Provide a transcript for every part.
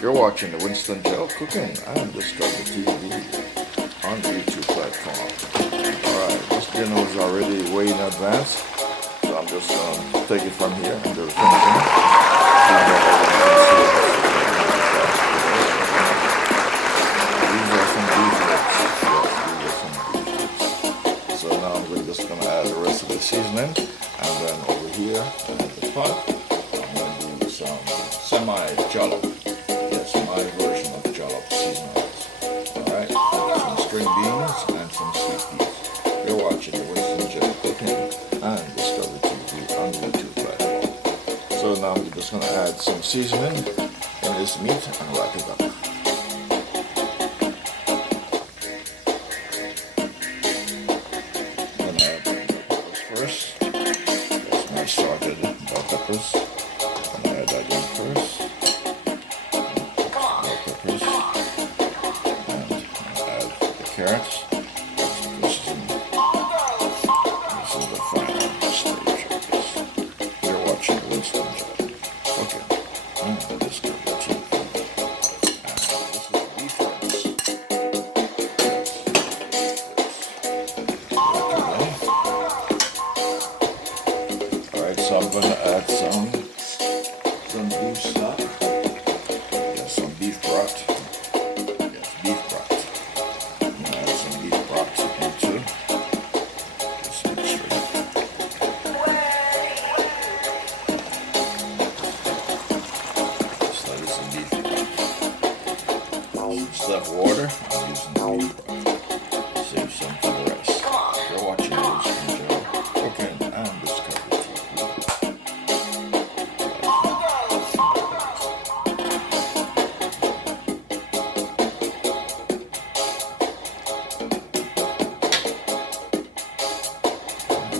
You're watching the Winston GeL Cooking and Discovery TV on the YouTube platform. Alright, this dinner was already way in advance, so I'm just going to take it from here and do the finishing. These are some beef ribs. Yes, these are some beef ribs. So now I'm just going to add the rest of the seasoning, and then over here I have the pot. I'm going to do some semi-jollof. Yes, my version of jollof seasoning. Alright, some string beans and some sweet peas. You're watching the Winston GeL Cooking and Discovery TV on the YouTube platform. So now I'm just going to add some seasoning in this meat and wrap it up. I'm going to add the peppers first. That's my sorted bell peppers. I'm going to add that in first. Bell peppers. And add the carrots. This is the final stage of this. You're watching Winston GeL. Okay. And this is the tea. And this is beef ribs. Alright, so I'm going to add some beef stock. Yes, some beef broth. Yes, beef broth. I'm going to add some beef broth into this mixture. So that is some beef broth. Instead of water, I'm using beef broth. Save some for the rest. You're watching Winston GeL Cooking and Discovery TV.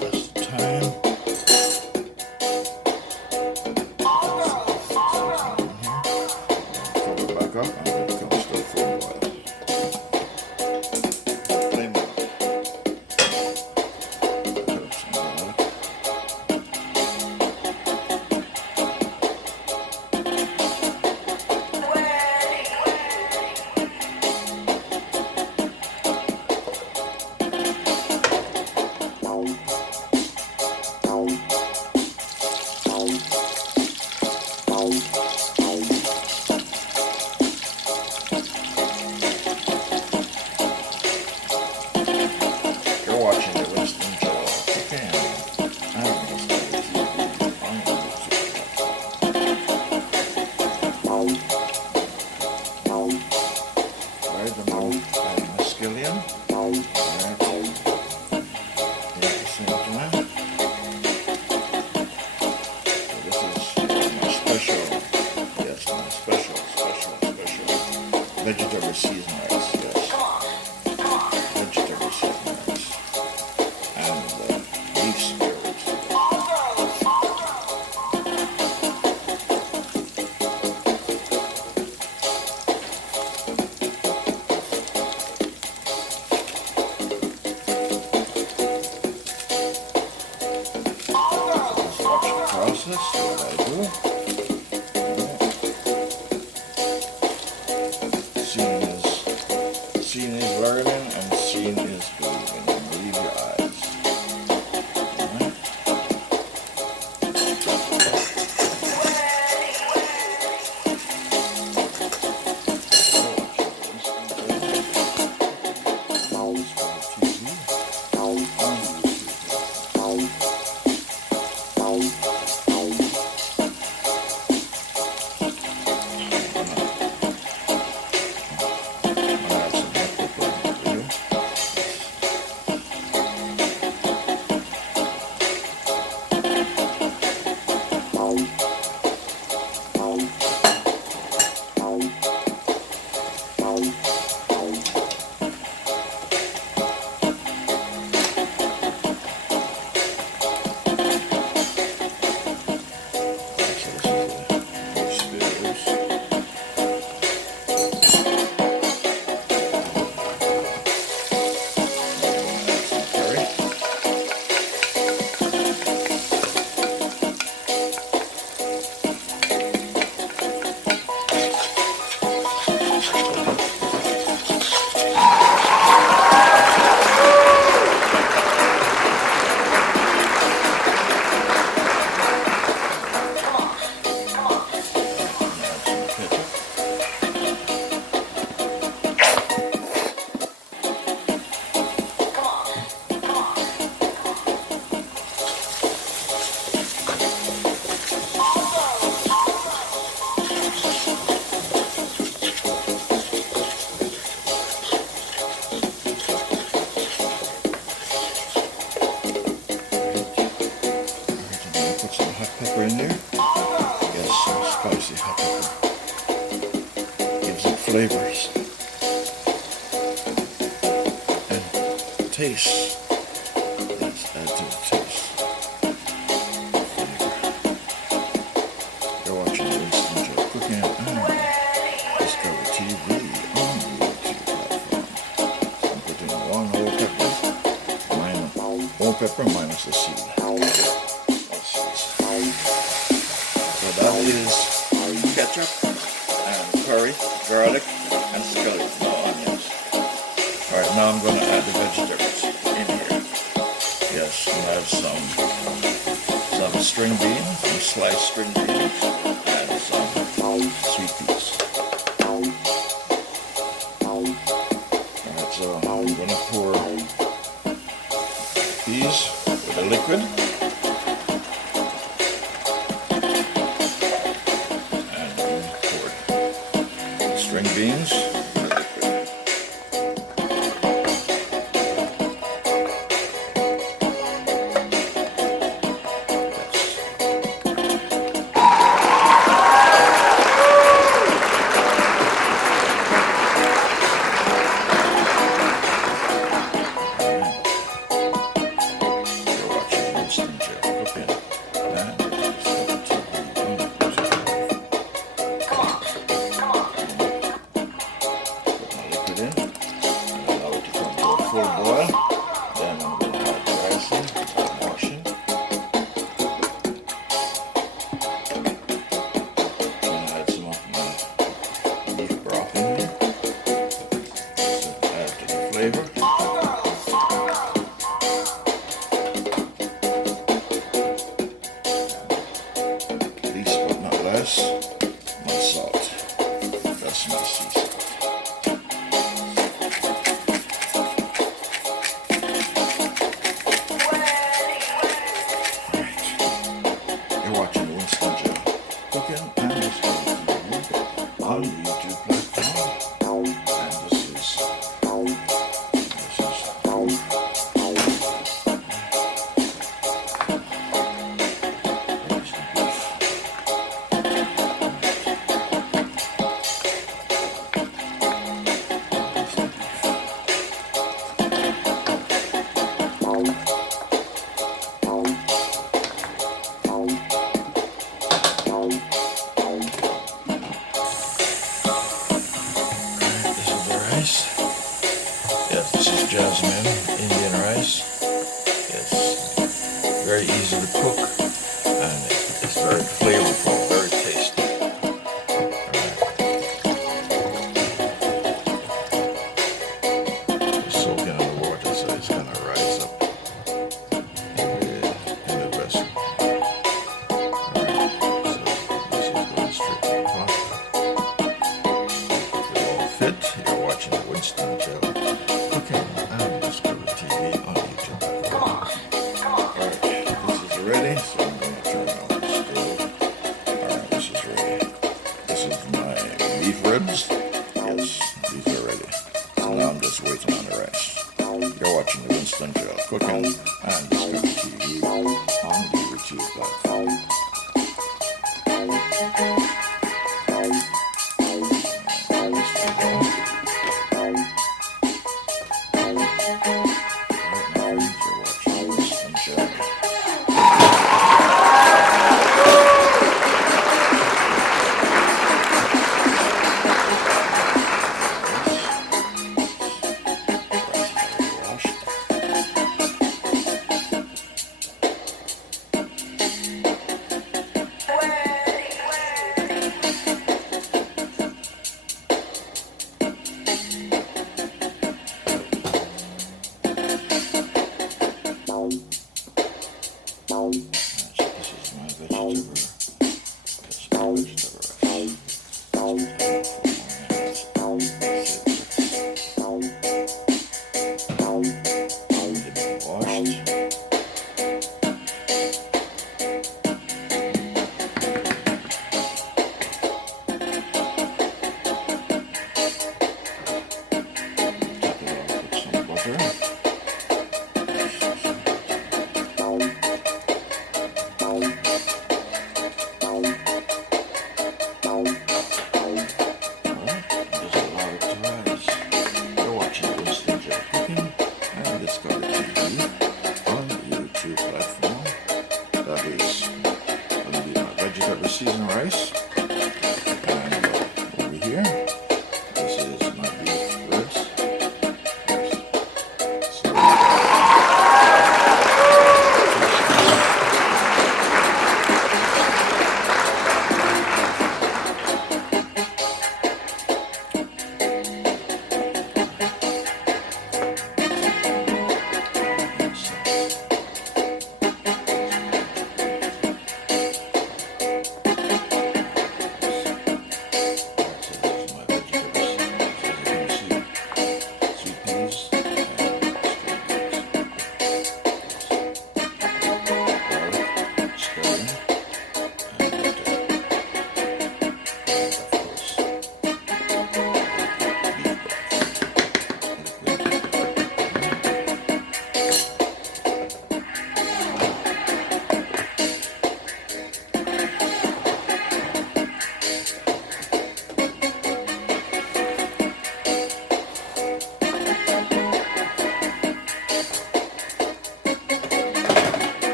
That's the time. Cover it back up and let it come still full boil. Flame it up. Put up some garlic. You're watching the Winston GeL Cooking and Discovery TV on the YouTube platform. Alright, the mouth and mescallion. Alright. At the same time. So this is my special, yes, my special vegetable seasoned rice, yes. Vegetable seasoned rice. And beef spirits. Let's watch the process, what I do. Seeing as Gives it flavors and taste. Let's add to the taste. You're watching Winston GeL cooking and Discover TV on the YouTube platform. So I'm putting one whole pepper minus the seed. So that is ketchup and curry, garlic, and scallions, no onions. Alright, now I'm going to add the vegetables in here. Yes, I'm going to add some string beans, some sliced string beans, and some sweet peas. Alright, so I'm going to pour peas with the liquid. String beans. You're watching Winston GeL cooking. Full boil, then I'm going to add the rice in, washing. I'm going to add some of my beef broth in here. So add to the flavor. Least but not less, my salt. That's my sea salt. Watching Winston GeL cooking and Discover TV on the YouTube platform. And this is yes, this is Jasmine, Indian rice. It's very easy to cook and it's very flavorful, very tasty. It's soaking in the water, so it's going to rise up in the vessel. Alright, so this is going straight to the pot. If it all fit, you're watching Winston GeL cooking and Discover TV on YouTube. Alright, this is ready, so I'm going to turn on the stove. Alright, this is ready. This is my beef ribs. Yes, these are ready. So now I'm just waiting on the rest. You're watching Winston GeL cooking and Discover TV on the YouTube platform. Wow.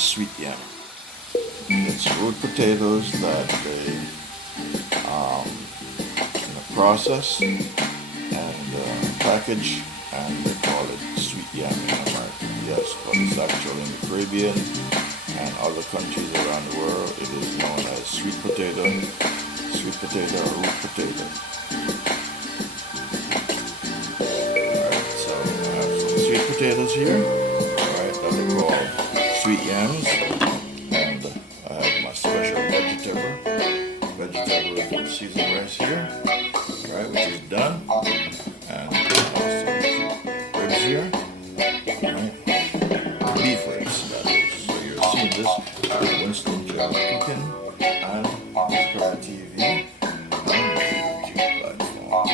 sweet yam. It's root potatoes that they process and package, and they call it sweet yam in America. Yes, but it's actually in the Caribbean and other countries around the world. It is known as sweet potato or root potato. Alright, so I have some sweet potatoes here, alright, that they call sweet yams, and I have my special vegetable with seasoned rice here, right, which is done, and also ribs here, right, beef ribs, that is. So you're seeing this Winston GeL Cooking and Discover TV on the YouTube platform.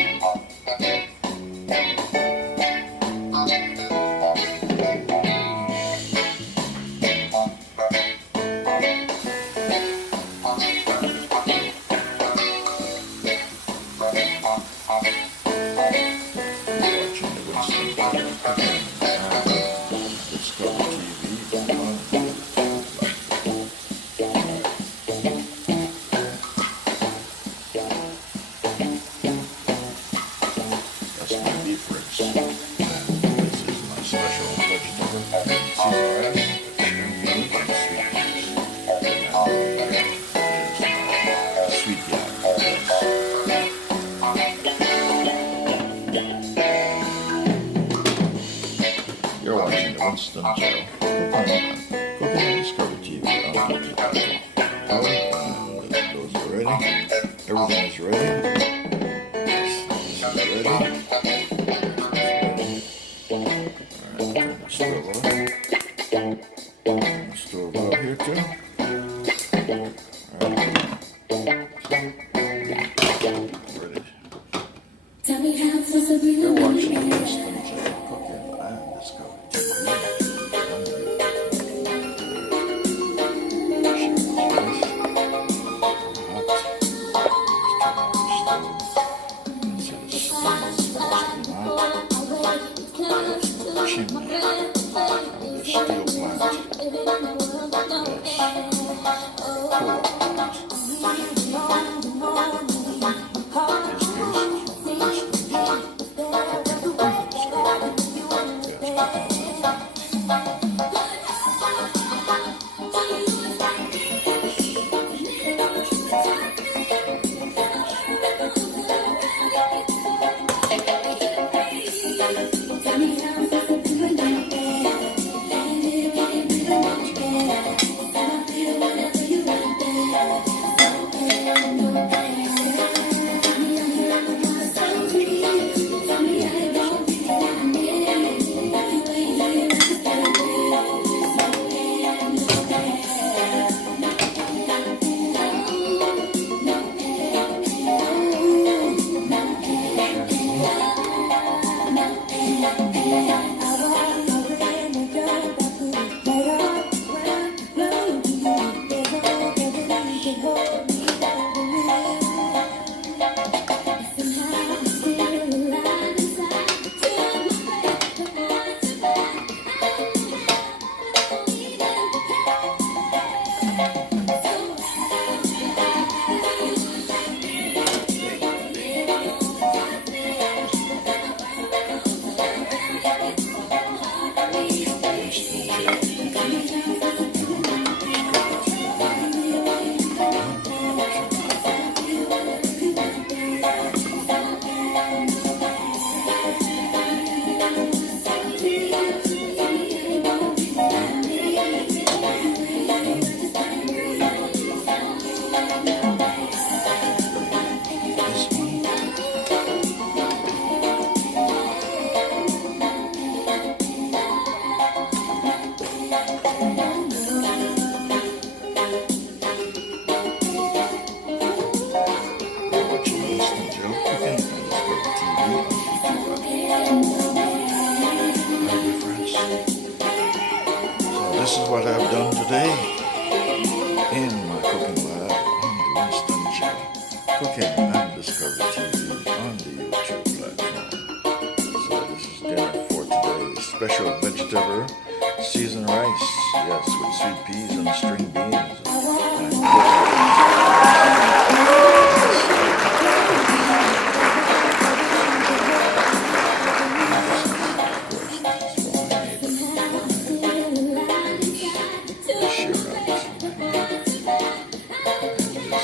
You're watching the Winston GeL Cooking and Discover TV on YouTube. And those are ready. Everything is ready. This is ready. Alright, turn the stove off. Here too. Alright. Ready. You're watching the Winston GeL Cooking and Discover TV. This is what I've done today in my cooking lab on the Winston GeL Cooking and Discover TV on the YouTube platform. So this is dinner for today. Special vegetable, seasoned rice, yes, with sweet peas and string beans.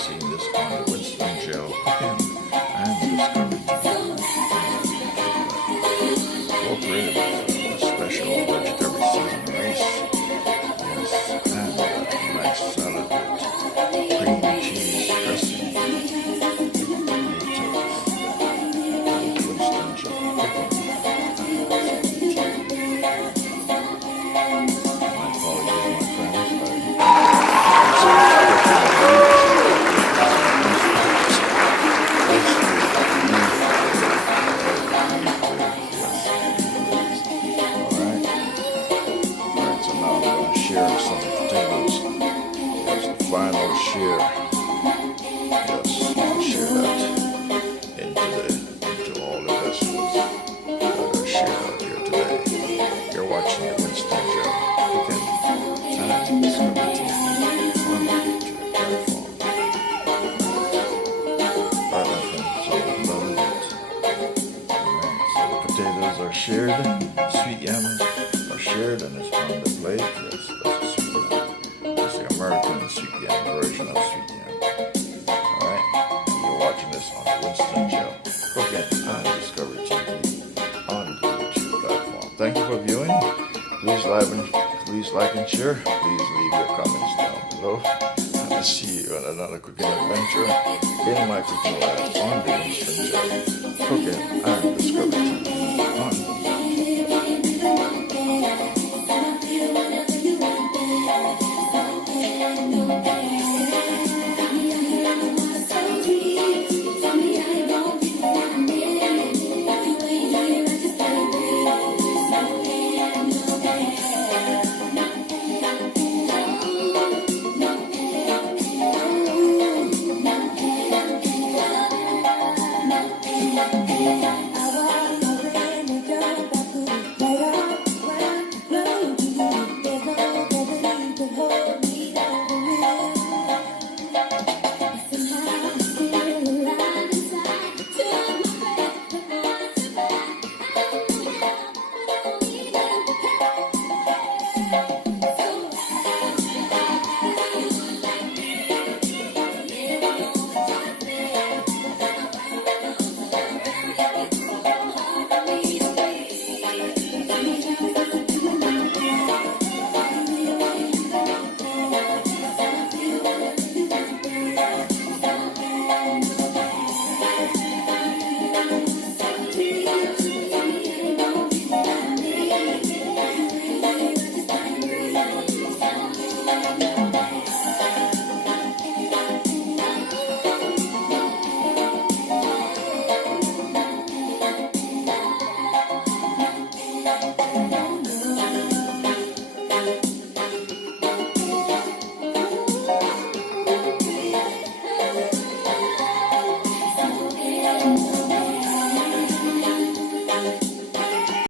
Seen this on the Winston GeL cooking and discovery incorporated special vegetable seasoned rice, yes, and nice salad with cream cheese dressing. Winston GeL cooking. My apologies, my friends. Share some potatoes. That's the final share. Yes, I'll share that into all the vegetables that are shared out here today. You're watching the Winston GeL cooking and discovery TV on the YouTube platform. Alright, my friends, so that is it. Alright, so the potatoes are shared, sweet yams are shared, and it's on the plate. Yes, that's a sweet yam. That's the American sweet yam version of sweet yam. Alright, you're watching this on Winston GeL Cooking and Discovery TV on the YouTube platform. Thank you for viewing. Please like and share. Please leave your comments down below. And I'll see you on another cooking adventure in my cooking lab on the Winston GeL Cooking and Discovery TV.